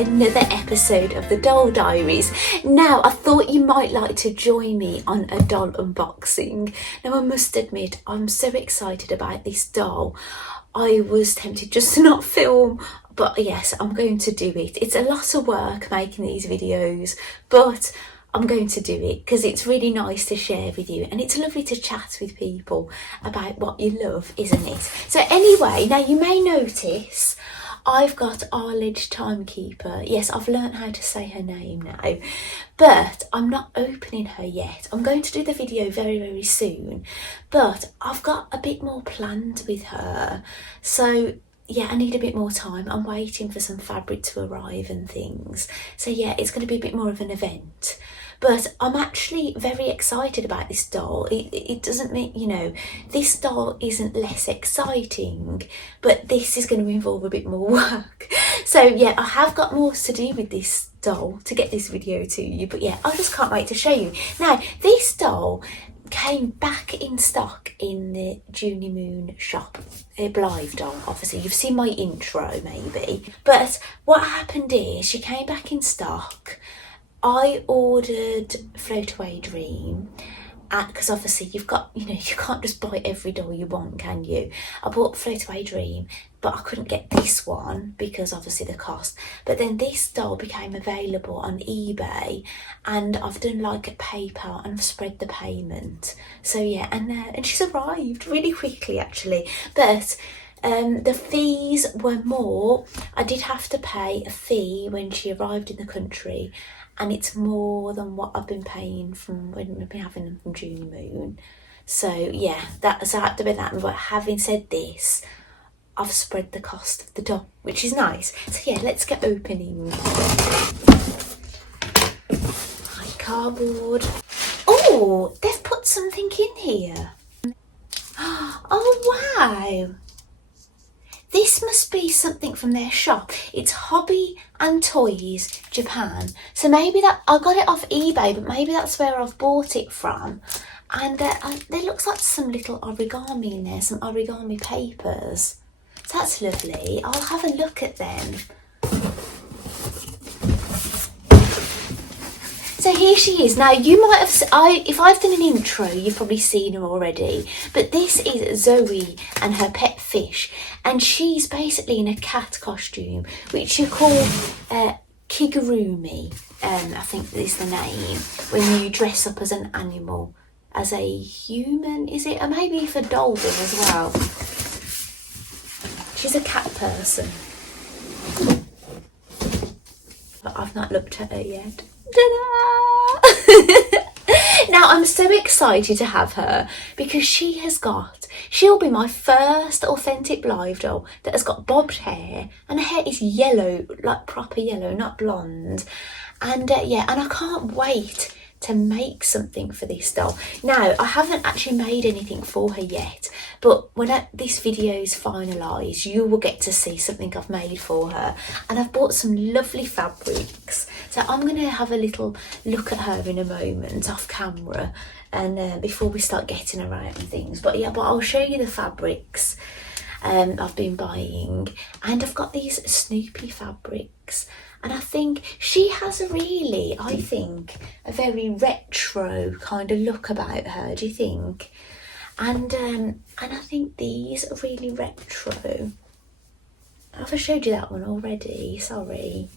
another episode of the Doll Diaries. Now, I thought you might like to join me on a doll unboxing. Now, I must admit, I'm so excited about this doll. I was tempted just to not film, but yes, I'm going to do it. It's a lot of work making these videos, but I'm going to do it because it's really nice to share with you, and it's lovely to chat with people about what you love, isn't it? So anyway, now you may notice I've got Arledge Timekeeper. Yes, I've learnt how to say her name now, but I'm not opening her yet. I'm going to do the video very, very soon, but I've got a bit more planned with her. So yeah, I need a bit more time. I'm waiting for some fabric to arrive and things. So yeah, it's going to be a bit more of an event. But I'm actually very excited about this doll. It doesn't mean, you know, this doll isn't less exciting, but this is going to involve a bit more work. So yeah, I have got more to do with this doll to get this video to you. But yeah, I just can't wait to show you. Now, this doll came back in stock in the Junie Moon shop, a Blythe doll. Obviously you've seen my intro maybe, but what happened is she came back in stock. I ordered Float Away Dream because obviously you've got, you know, you can't just buy every doll you want, can you? I bought Float Away Dream, but I couldn't get this one because obviously the cost. But then this doll became available on eBay, and I've done like a PayPal and I've spread the payment. So yeah, and she's arrived really quickly actually. But the fees were more. I did have to pay a fee when she arrived in the country, and it's more than what I've been paying from when we've been having them from Junie Moon. So yeah, that's had to be that. But having said this, I've spread the cost of the doll, which is nice. So yeah, let's get opening. Like cardboard. Oh, they've put something in here. Oh wow. This must be something from their shop. It's Hobby and Toys Japan. So maybe that, I got it off eBay, but maybe that's where I've bought it from. And there looks like some little origami in there, some origami papers. So that's lovely. I'll have a look at them. So here she is. Now you might have, if I've done an intro, you've probably seen her already, but this is Zoe and her pet fish, and she's basically in a cat costume, which you call kigurumi, I think is the name, when you dress up as an animal, as a human, is it? Or maybe if a doll does as well. She's a cat person. But I've not looked at her yet. Ta-da! Now I'm so excited to have her because she'll be my first authentic Blythe doll that has got bobbed hair, and her hair is yellow, like proper yellow, not blonde. And yeah, and I can't wait to make something for this doll. Now, I haven't actually made anything for her yet, but when this video is finalised, you will get to see something I've made for her. And I've bought some lovely fabrics. So I'm going to have a little look at her in a moment off camera, and before we start getting her out and things. But yeah, but I'll show you the fabrics I've been buying. And I've got these Snoopy fabrics. And I think she has really, I think, a very retro kind of look about her, do you think? And I think these are really retro. Have I showed you that one already? Sorry.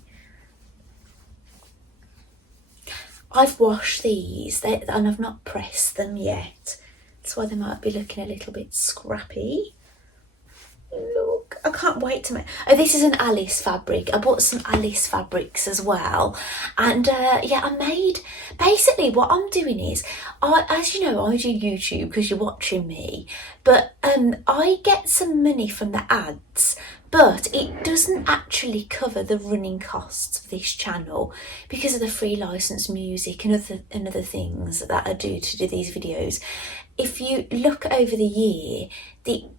I've washed these and I've not pressed them yet. That's why they might be looking a little bit scrappy. Look, I can't wait to make. Oh, this is an Alice fabric. I bought some Alice fabrics as well, and yeah, I made. Basically, what I'm doing is, as you know, I do YouTube because you're watching me, but I get some money from the ads, but it doesn't actually cover the running costs of this channel because of the free license music and other things that I do to do these videos. If you look over the year, the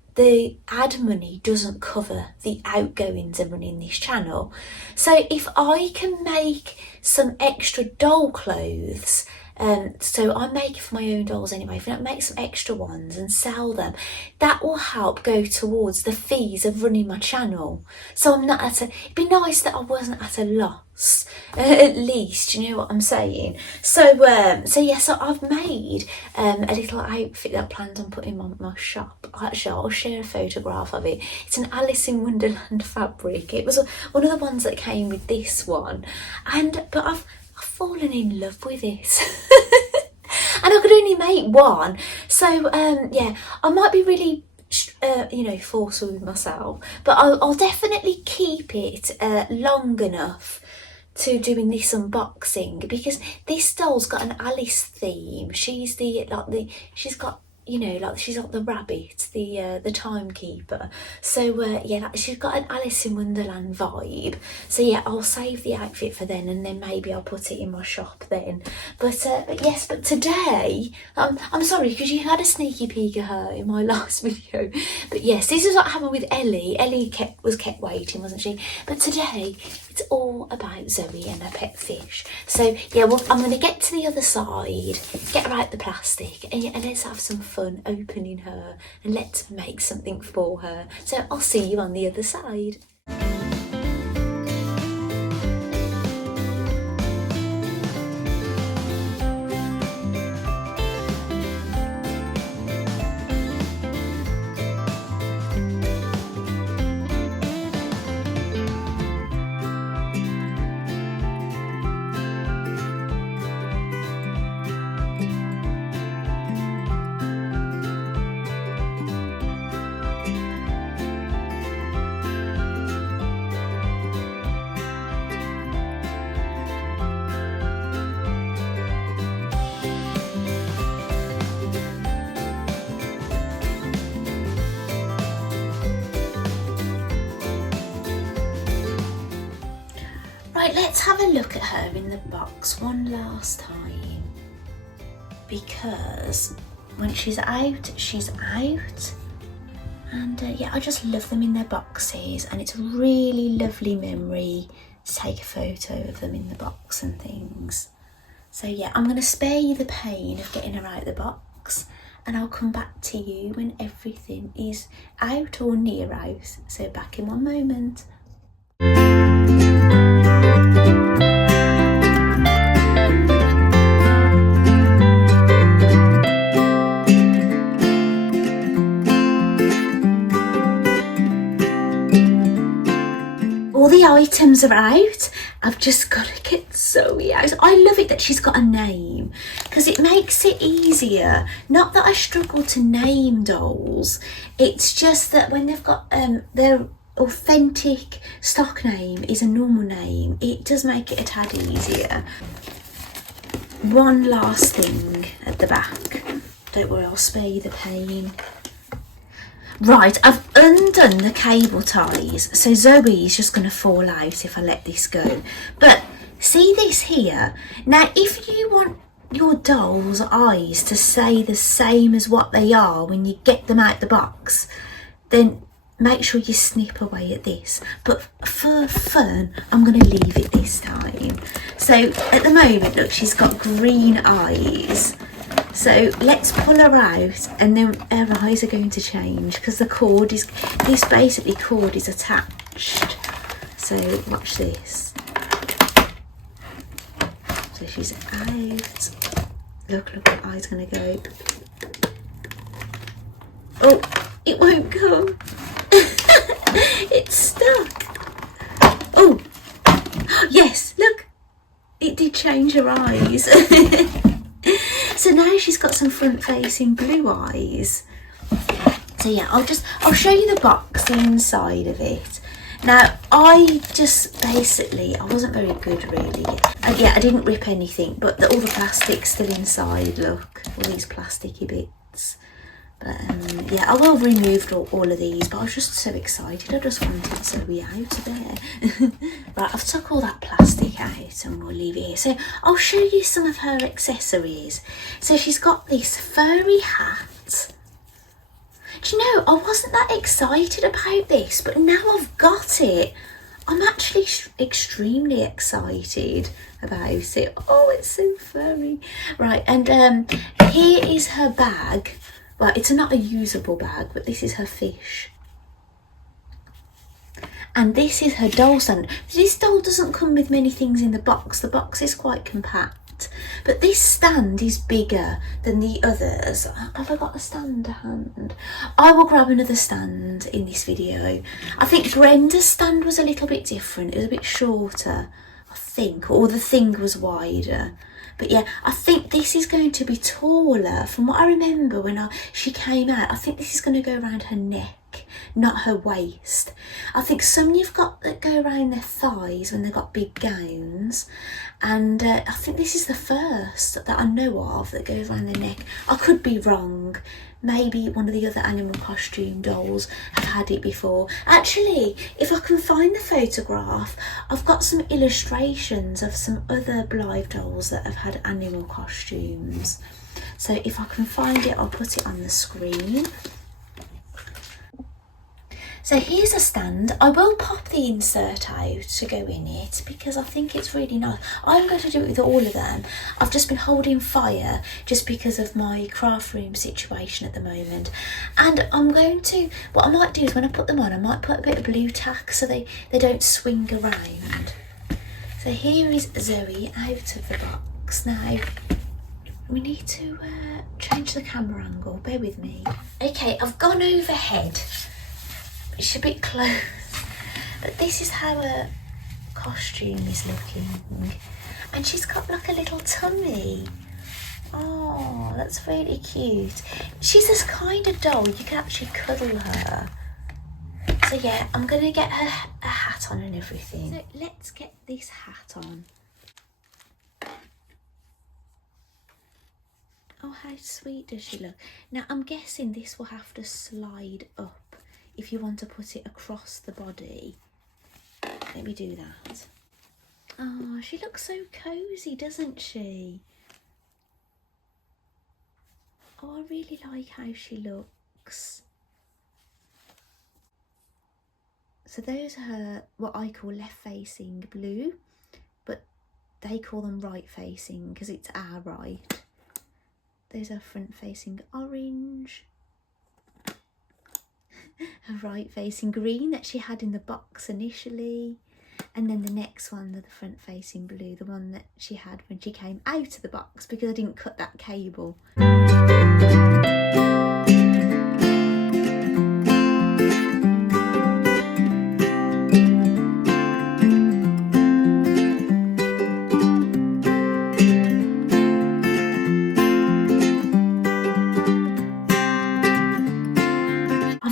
ad money doesn't cover the outgoings of running this channel. So if I can make some extra doll clothes So I'm making for my own dolls anyway. If I make some extra ones and sell them, that will help go towards the fees of running my channel. So I'm not at a, it'd be nice that I wasn't at a loss, at least, you know what I'm saying? So yeah, so I've made a little outfit that I planned on putting on my shop. Actually, I'll share a photograph of it. It's an Alice in Wonderland fabric. It was one of the ones that came with this one, but I've fallen in love with it. And I could only make one, so yeah, I might be really forceful with myself, but I'll definitely keep it long enough to doing this unboxing, because this doll's got an Alice theme. She's she's got, she's got the rabbit, the timekeeper. So yeah, she's got an Alice in Wonderland vibe. So yeah, I'll save the outfit for then, and then maybe I'll put it in my shop then. But yes, but today, I'm sorry, because you had a sneaky peek at her in my last video. But yes, this is what happened with Ellie. Ellie was kept waiting, wasn't she? But today, it's all about Zoe and her pet fish. So yeah, well, I'm going to get to the other side, get her out the plastic, and let's have some fun opening her, and let's make something for her. So I'll see you on the other side. Right, let's have a look at her in the box one last time, because when she's out, she's out. And yeah, I just love them in their boxes, and it's a really lovely memory to take a photo of them in the box and things. So yeah, I'm going to spare you the pain of getting her out of the box, and I'll come back to you when everything is out or near out. So back in one moment. All the items are out. I've just got to get Zoe out. I love it that she's got a name, because it makes it easier. Not that I struggle to name dolls, it's just that when they've got their authentic stock name is a normal name, it does make it a tad easier. One last thing at the back. Don't worry, I'll spare you the pain. Right, I've undone the cable ties, so Zoe is just going to fall out if I let this go. But see this here? Now, if you want your doll's eyes to stay the same as what they are when you get them out the box, then make sure you snip away at this. But for fun, I'm going to leave it this time. So at the moment, look, she's got green eyes. So let's pull her out, and then her eyes are going to change, because the cord is, this basically cord is attached. So watch this. So she's out. Look, her eye's going to go. Oh, it won't come. It's stuck. Oh, yes, look. It did change her eyes. So now she's got some front-facing blue eyes. So yeah, I'll show you the box, the inside of it. Now, I just basically, I wasn't very good really. Yeah, I didn't rip anything, but all the plastic's still inside, look. All these plasticky bits. But yeah, I will have removed all of these, but I was just so excited. I just wanted Zoe out of there. Right, I've took all that plastic out and we'll leave it here. So I'll show you some of her accessories. So she's got this furry hat. Do you know, I wasn't that excited about this, but now I've got it, I'm actually extremely excited about it. Oh, it's so furry. Right, and here is her bag. Well, it's not a usable bag, but this is her fish. And this is her doll stand. This doll doesn't come with many things in the box. The box is quite compact. But this stand is bigger than the others. Have I got a stand to hand? I will grab another stand in this video. I think Brenda's stand was a little bit different. It was a bit shorter, I think, or the thing was wider. But yeah, I think this is going to be taller. From what I remember when she came out, I think this is going to go around her neck, not her waist. I think some you've got that go around their thighs when they've got big gowns, and I think this is the first that I know of that goes around their neck. I could be wrong. Maybe one of the other animal costume dolls have had it before. Actually, if I can find the photograph, I've got some illustrations of some other Blythe dolls that have had animal costumes. So if I can find it, I'll put it on the screen. So here's a stand. I will pop the insert out to go in it because I think it's really nice. I'm going to do it with all of them. I've just been holding fire just because of my craft room situation at the moment. And I'm going to, what I might do is when I put them on, I might put a bit of blue tack so they don't swing around. So here is Zoe out of the box. Now, we need to change the camera angle. Bear with me. Okay, I've gone overhead. It's a bit close, but this is how her costume is looking, and she's got like a little tummy. Oh, that's really cute. She's this kind of doll you can actually cuddle her. So yeah, I'm gonna get her a hat on and everything. So let's get this hat on. Oh, how sweet does she look? Now I'm guessing this will have to slide up if you want to put it across the body. Let me do that. Oh, she looks so cosy, doesn't she? Oh, I really like how she looks. So those are her, what I call left-facing blue, but they call them right-facing because it's our right. Those are front-facing orange. A right-facing green that she had in the box initially, and then the next one, the front-facing blue, the one that she had when she came out of the box because I didn't cut that cable.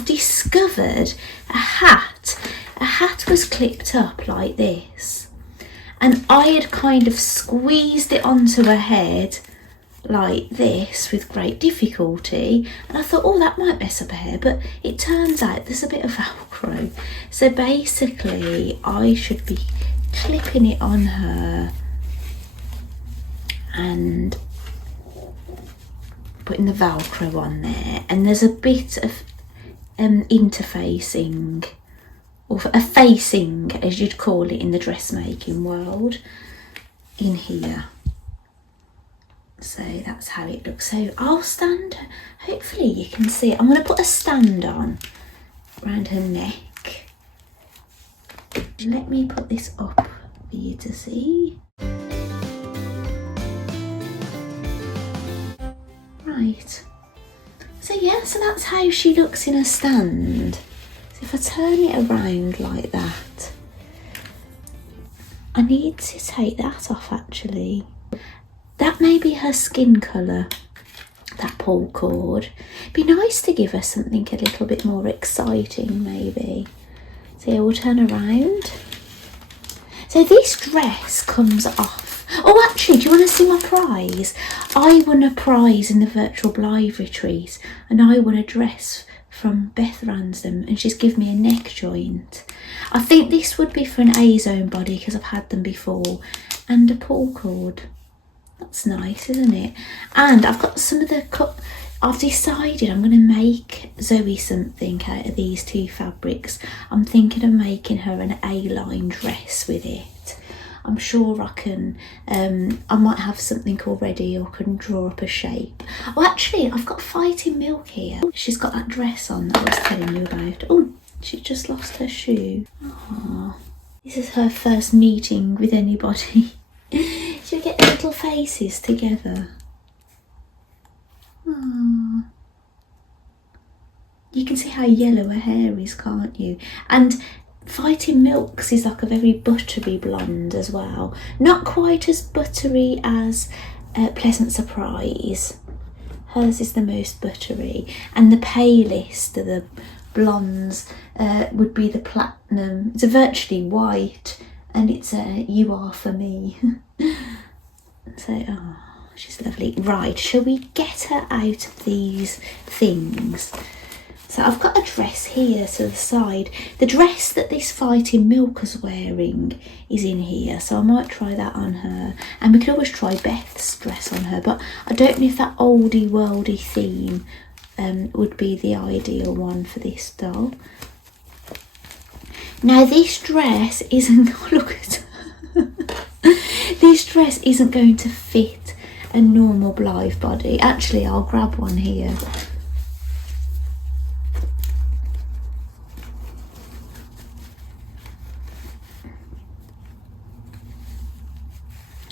Discovered a hat. A hat was clipped up like this, and I had kind of squeezed it onto her head like this with great difficulty, and I thought, oh, that might mess up her hair, but it turns out there's a bit of Velcro. So basically I should be clipping it on her and putting the Velcro on there, and there's a bit of interfacing, or a facing as you'd call it in the dressmaking world, in here. So that's how it looks. So I'll stand, hopefully you can see it. I'm going to put a stand on around her neck. Let me put this up for you to see. Right. So yeah, so that's how she looks in a stand. So if I turn it around like that, I need to take that off actually. That may be her skin colour, that pull cord. It'd be nice to give her something a little bit more exciting maybe. So yeah, we'll turn around. So this dress comes off. Oh, actually, do you want to see my prize? I won a prize in the virtual Blythe retreat, and I won a dress from Beth Ransome, and she's given me a neck joint. I think this would be for an A-zone body because I've had them before, and a pull cord. That's nice, isn't it? And I've got some of the I've decided I'm going to make Zoe something out of these two fabrics. I'm thinking of making her an A-line dress with it. I'm sure I can, I might have something already or can draw up a shape. Oh, actually, I've got Fighting Milk here. She's got that dress on that I was telling you about. Oh, she just lost her shoe. Oh, this is her first meeting with anybody. She'll get their little faces together. Oh. You can see how yellow her hair is, can't you? And Fighting Milks is like a very buttery blonde as well. Not quite as buttery as Pleasant Surprise. Hers is the most buttery. And the palest of the blondes would be the Platinum. It's a virtually white, and it's a You Are For Me. So, oh, she's lovely. Right, shall we get her out of these things? So I've got a dress here to the side. The dress that this Fighting Milk is wearing is in here, so I might try that on her. And we could always try Beth's dress on her, but I don't know if that oldie worldy theme would be the ideal one for this doll. Now this dress isn't, look at her. This dress isn't going to fit a normal Blythe body. Actually, I'll grab one here.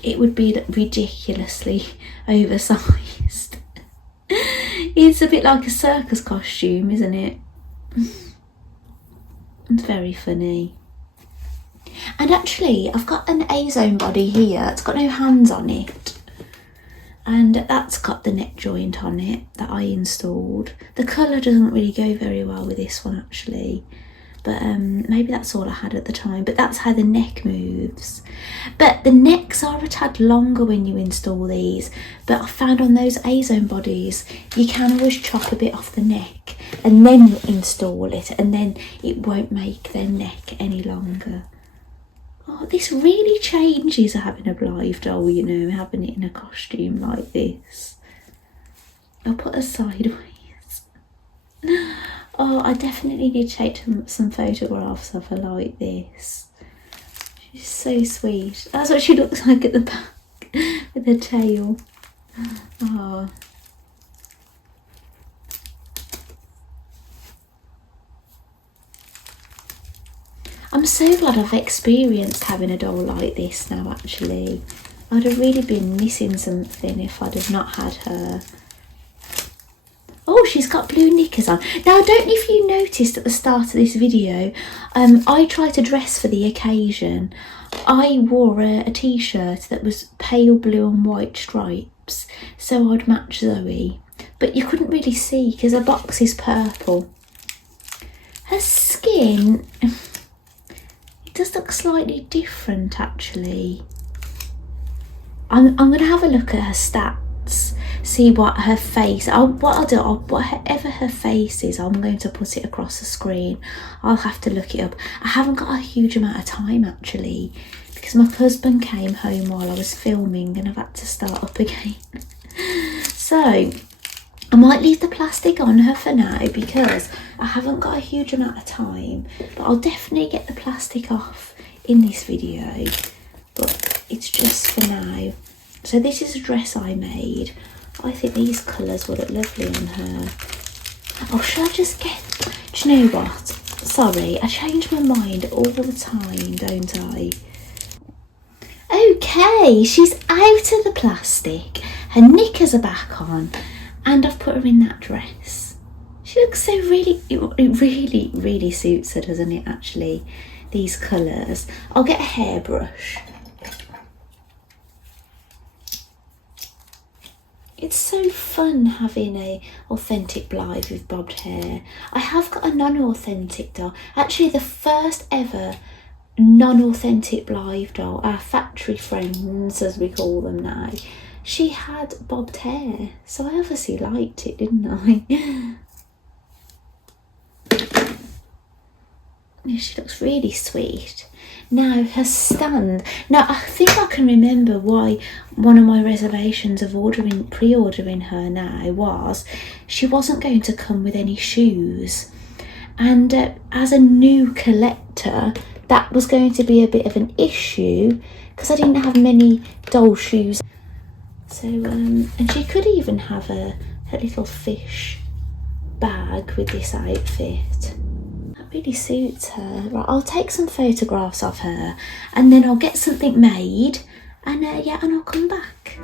It would be ridiculously oversized. It's a bit like a circus costume, isn't it? It's very funny. And actually, I've got an A-zone body here. It's got no hands on it. And that's got the neck joint on it that I installed. The colour doesn't really go very well with this one, actually. But maybe that's all I had at the time. But that's how the neck moves. But the necks are a tad longer when you install these. But I found on those A-zone bodies, you can always chop a bit off the neck and then install it. And then it won't make their neck any longer. Oh, this really changes having a Blythe doll, you know, having it in a costume like this. I'll put her sideways. Oh, I definitely need to take some photographs of her like this. She's so sweet. That's what she looks like at the back with her tail. Oh. I'm so glad I've experienced having a doll like this now, actually. I'd have really been missing something if I'd have not had her. Oh, she's got blue knickers on. Now, I don't know if you noticed at the start of this video, I tried to dress for the occasion. I wore a t-shirt that was pale blue and white stripes, so I'd match Zoe. But you couldn't really see because her box is purple. Her skin, it does look slightly different, actually. I'm going to have a look at her stats. See what her face, what I'll do, whatever her face is, I'm going to put it across the screen. I'll have to look it up. I haven't got a huge amount of time, actually, because my husband came home while I was filming and I've had to start up again. So I might leave the plastic on her for now because I haven't got a huge amount of time, but I'll definitely get the plastic off in this video, but it's just for now. So this is a dress I made. I think these colours will look lovely on her. Oh, should I just get... Do you know what? Sorry, I change my mind all the time, don't I? Okay, she's out of the plastic. Her knickers are back on. And I've put her in that dress. She looks so really... It really, really suits her, doesn't it, actually? These colours. I'll get a hairbrush. It's so fun having a authentic Blythe with bobbed hair. I have got a non-authentic doll. Actually, the first ever non-authentic Blythe doll, our factory friends as we call them now, she had bobbed hair. So I obviously liked it, didn't I? Yeah, she looks really sweet. Now her stand. Now I think I can remember why one of my reservations of pre-ordering her now was she wasn't going to come with any shoes, and as a new collector that was going to be a bit of an issue because I didn't have many doll shoes. So and she could even have her little fish bag with this outfit. Really suits her. Right, I'll take some photographs of her and then I'll get something made and yeah, and I'll come back.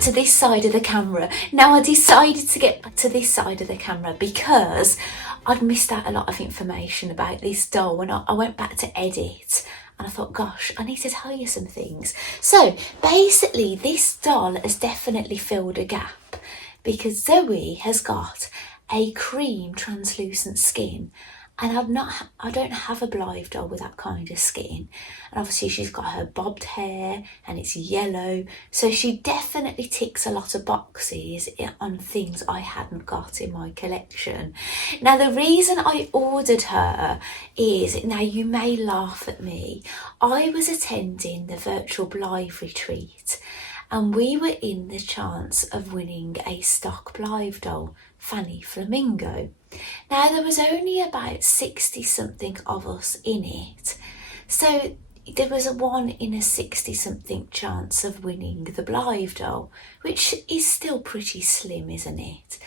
To this side of the camera. Now I decided to get back to this side of the camera because I'd missed out a lot of information about this doll when I went back to edit, and I thought, gosh, I need to tell you some things. So basically this doll has definitely filled a gap because Zoe has got a cream translucent skin, and I don't have a Blythe doll with that kind of skin. And obviously she's got her bobbed hair and it's yellow. So she definitely ticks a lot of boxes on things I hadn't got in my collection. Now the reason I ordered her is, now you may laugh at me, I was attending the virtual Blythe retreat and we were in the chance of winning a stock Blythe doll, Fanny Flamingo. Now there was only about 60 something of us in it, so there was a 1 in a 60 something chance of winning the Blythe doll, which is still pretty slim, isn't it?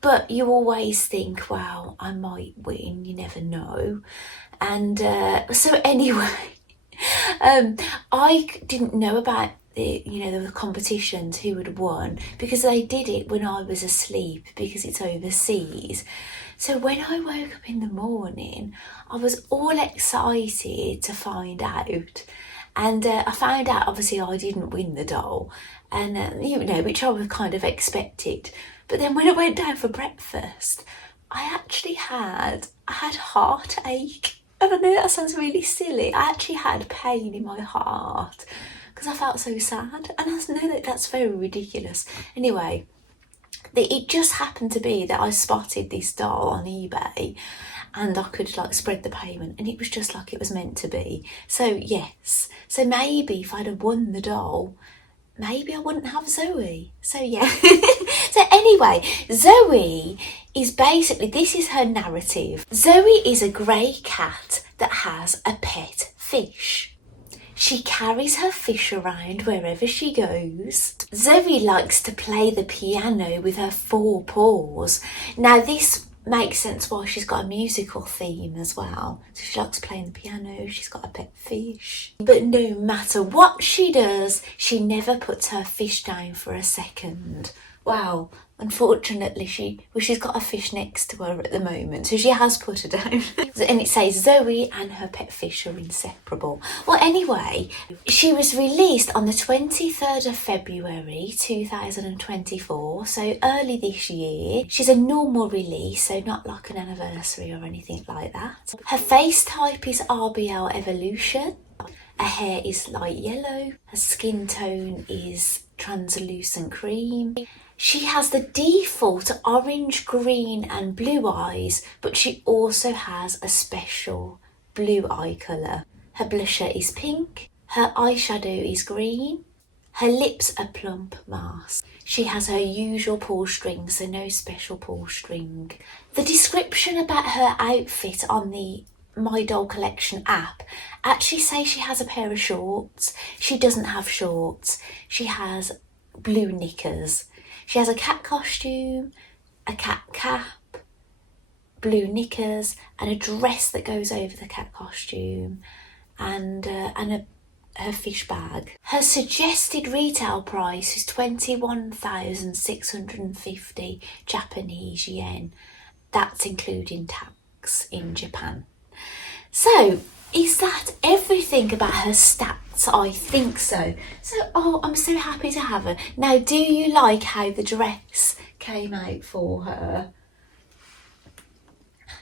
But you always think, wow, I might win, you never know. And so anyway, I didn't know about the competitions, who had won, because they did it when I was asleep because it's overseas. So when I woke up in the morning, I was all excited to find out. And I found out, obviously, I didn't win the doll, and which I was kind of expected. But then when I went down for breakfast, I had heartache. And I know that sounds really silly. I actually had pain in my heart because I felt so sad. And I know that that's very ridiculous. Anyway, it just happened to be that I spotted this doll on eBay and I could spread the payment, and it was just like it was meant to be. So yes, so maybe if I'd have won the doll, maybe I wouldn't have Zoe. So yeah. So anyway, Zoe is basically, this is her narrative. Zoe is a grey cat that has a pet fish. She carries her fish around wherever she goes. Zoe likes to play the piano with her 4 paws. Now this makes sense why she's got a musical theme as well. So she likes playing the piano, she's got a pet fish. But no matter what she does, she never puts her fish down for a second. Well, unfortunately she's got a fish next to her at the moment, so she has put her down. And it says Zoe and her pet fish are inseparable. Well anyway, she was released on the 23rd of February 2024, so early this year. She's a normal release, so not like an anniversary or anything like that. Her face type is RBL Evolution. Her hair is light yellow. Her skin tone is translucent cream. She has the default orange, green and blue eyes, but she also has a special blue eye colour. Her blusher is pink, her eyeshadow is green, her lips are plump mask. She has her usual pull string, so no special pull string. The description about her outfit on the My Doll Collection app actually say she has a pair of shorts. She doesn't have shorts. She has blue knickers. She has a cat costume, a cat cap, blue knickers, and a dress that goes over the cat costume, and her fish bag. Her suggested retail price is 21,650 Japanese yen. That's including tax in Japan. So, is that everything about her stats? I think so. So, I'm so happy to have her. Now, do you like how the dress came out for her?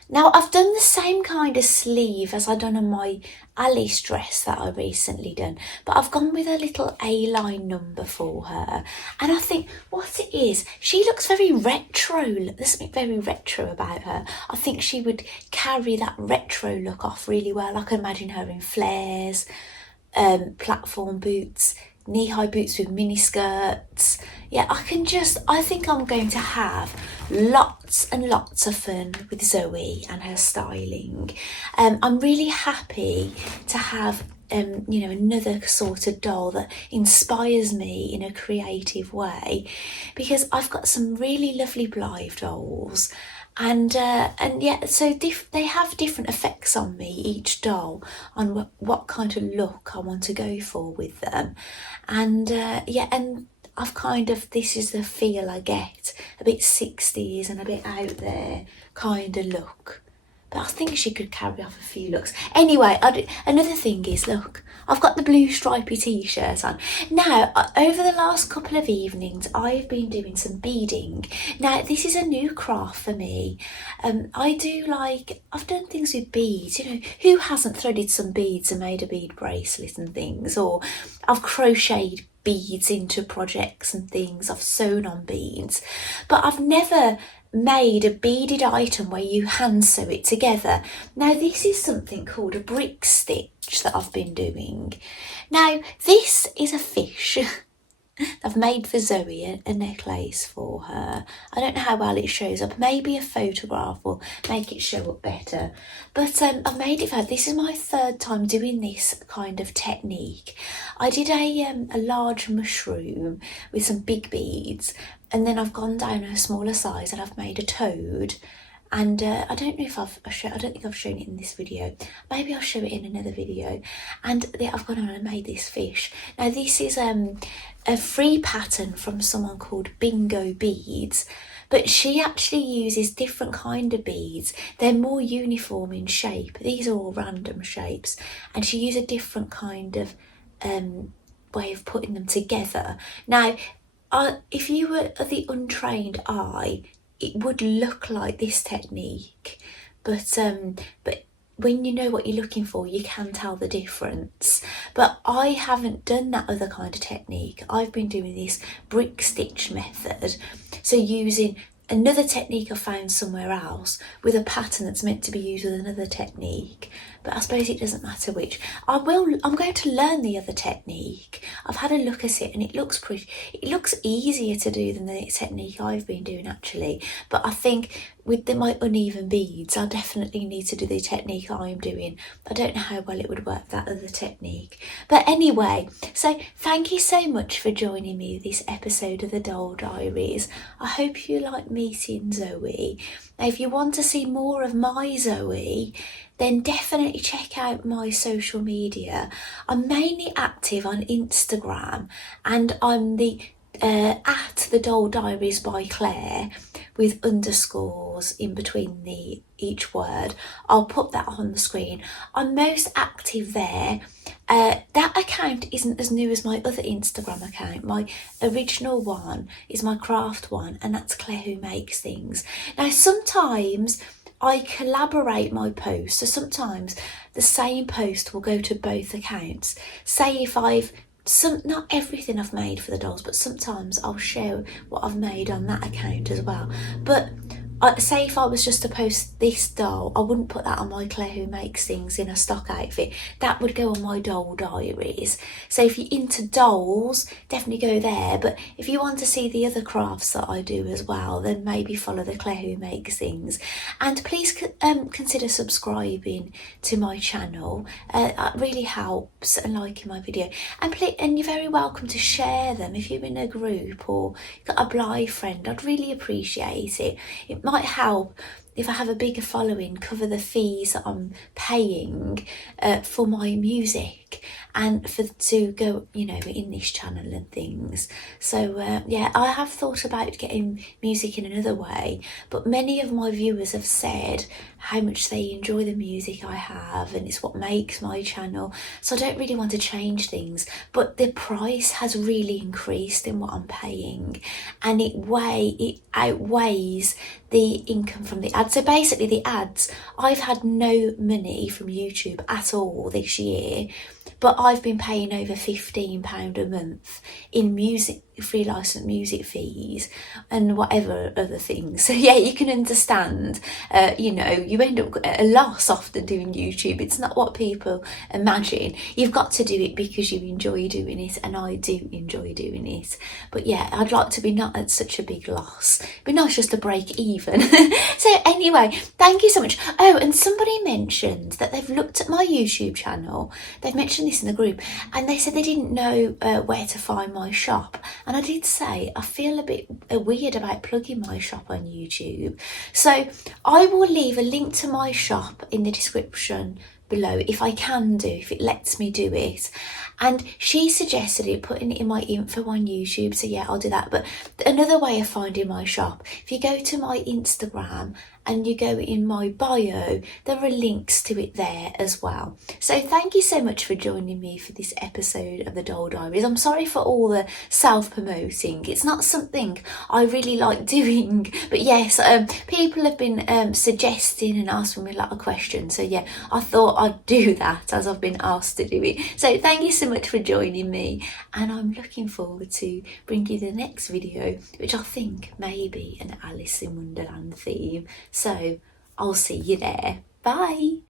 Now, I've done the same kind of sleeve as I've done on my Alice dress that I recently done, but I've gone with a little A-line number for her. And I think what it is, she looks very retro. There's something very retro about her. I think she would carry that retro look off really well. I can imagine her in flares, platform boots, knee-high boots with mini skirts. Yeah, I think I'm going to have lots and lots of fun with Zoe and her styling. I'm really happy to have another sort of doll that inspires me in a creative way, because I've got some really lovely Blythe dolls. And yeah, so they have different effects on me, each doll, on what kind of look I want to go for with them. And yeah, and I've this is the feel I get, a bit 60s and a bit out there kind of look. But I think she could carry off a few looks. Anyway, another thing is, look, I've got the blue stripy t-shirt on. Now, over the last couple of evenings, I've been doing some beading. Now, this is a new craft for me. I've done things with beads. Who hasn't threaded some beads and made a bead bracelet and things? Or I've crocheted beads into projects and things. I've sewn on beads. But I've never made a beaded item where you hand sew it together. Now, this is something called a brick stitch that I've been doing. Now, this is a fish I've made for Zoe a necklace for her. I don't know how well it shows up. Maybe a photograph will make it show up better. But I've made it for her. This is my third time doing this kind of technique. I did a large mushroom with some big beads, and then I've gone down a smaller size and I've made a toad. And I don't know if I don't think I've shown it in this video. Maybe I'll show it in another video. And yeah, I've gone on and made this fish. Now, this is a free pattern from someone called Bingo Beads, but she actually uses different kind of beads. They're more uniform in shape. These are all random shapes, and she used a different kind of way of putting them together. Now, if you were the untrained eye, it would look like this technique, but when you know what you're looking for, you can tell the difference. But I haven't done that other kind of technique. I've been doing this brick stitch method, so using another technique I found somewhere else with a pattern that's meant to be used with another technique. But I suppose it doesn't matter which. I'm going to learn the other technique. I've had a look at it and it looks easier to do than the technique I've been doing actually. But I think with my uneven beads, I definitely need to do the technique I'm doing. I don't know how well it would work, that other technique. But anyway, so thank you so much for joining me this episode of the Doll Diaries. I hope you like meeting Zoe. Now, if you want to see more of my Zoe, then definitely check out my social media. I'm mainly active on Instagram, and I'm at the Doll Diaries by Claire with underscores in between each word. I'll put that on the screen. I'm most active there. That account isn't as new as my other Instagram account. My original one is my craft one, and that's Claire Who Makes Things. Now, sometimes I collaborate my posts, so sometimes the same post will go to both accounts. Say if not everything I've made for the dolls, but sometimes I'll share what I've made on that account as well. But say if I was just to post this doll, I wouldn't put that on my Claire Who Makes Things in a stock outfit. That would go on my doll diaries. So if you're into dolls, definitely go there. But if you want to see the other crafts that I do as well, then maybe follow the Claire Who Makes Things. And please consider subscribing to my channel. That really helps, and liking my video. And you're very welcome to share them if you're in a group or you've got a Blythe friend. I'd really appreciate it. It might help if I have a bigger following, cover the fees that I'm paying for my music and to go, you know, in this channel and things. So yeah, I have thought about getting music in another way, but many of my viewers have said how much they enjoy the music I have, and it's what makes my channel. So I don't really want to change things, but the price has really increased in what I'm paying, and it outweighs the income from the ads. So basically the ads, I've had no money from YouTube at all this year, but I've been paying over £15 a month in music, free licensed music fees and whatever other things. So yeah, you can understand, you know, you end up at a loss often doing YouTube. It's not what people imagine. You've got to do it because you enjoy doing it, and I do enjoy doing it. But yeah, I'd like to be not at such a big loss. It'd be nice just to break even. So anyway, thank you so much. Oh, and somebody mentioned that they've looked at my YouTube channel. They've mentioned this in the group, and they said they didn't know where to find my shop. And I did say I feel a bit weird about plugging my shop on YouTube. So I will leave a link to my shop in the description below if I can do, if it lets me do it. And she suggested it, putting it in my info on YouTube. So yeah, I'll do that. But another way of finding my shop, if you go to my Instagram and you go in my bio, there are links to it there as well. So thank you so much for joining me for this episode of the Doll Diaries. I'm sorry for all the self-promoting. It's not something I really like doing, but yes, people have been suggesting and asking me a lot of questions. So yeah, I thought I'd do that as I've been asked to do it. So thank you so much for joining me, and I'm looking forward to bringing you the next video, which I think may be an Alice in Wonderland theme. So I'll see you there. Bye.